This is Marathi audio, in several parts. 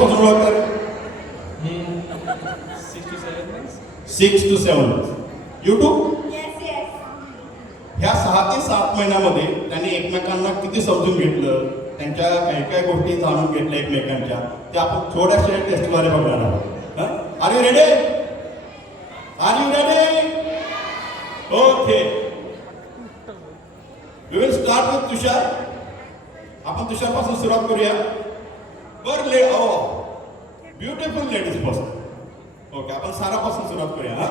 पासून ओळखतात six two seven six two seven YouTube Yes, yes. ह्या सहा ते सात महिन्यामध्ये त्यांनी एकमेकांना किती समजून घेतलं? त्यांच्या काही काही गोष्टी जाणून घेतल्या एकमेकांच्या. ते आपण थोड्याशा टेस्टद्वारे बघणार आहोत. Are you ready are you ready okay we will start with Tushar. आपण तुषारपासून सुरुवात करूया. बर ले ब्युटिफुल लेडीजपासून ओके आपण सारापासून सुरुवात करूया हा?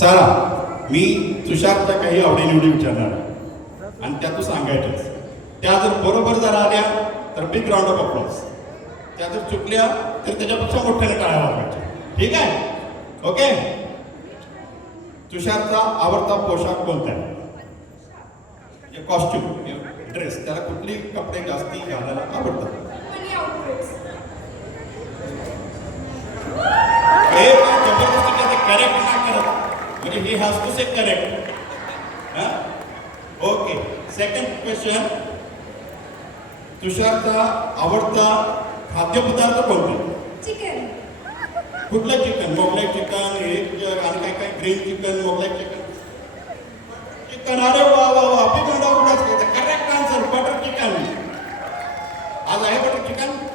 सारा मी तुषारच्या काही आवडीनिवडी विचारणार आणि त्या तू सांगायच्याच. त्या जर बरोबर जर आल्या तर बिग राऊंड ऑफ अप्लॉज त्या जर चुकल्या तर त्याच्यापेक्षा मोठ्याने टाळायला पाहिजे ठीक आहे? ओके तुषारचा आवडता पोशाख कोणता आहे? कॉस्ट्युम ड्रेस त्याला कुठली कपडे जास्ती घालायला आवडतात. हे ज़बरदस्ती त्याचं करेक्ट नाही करत. म्हणजे he has to say correct okay second question तुषारचा आवडता खाद्यपदार्थ कोणता? Chicken. कुठलं चिकन मोगलाई चिकन आणि काय काय green chicken Mughlai chicken chicken अरे chicken. Are they able to chicken?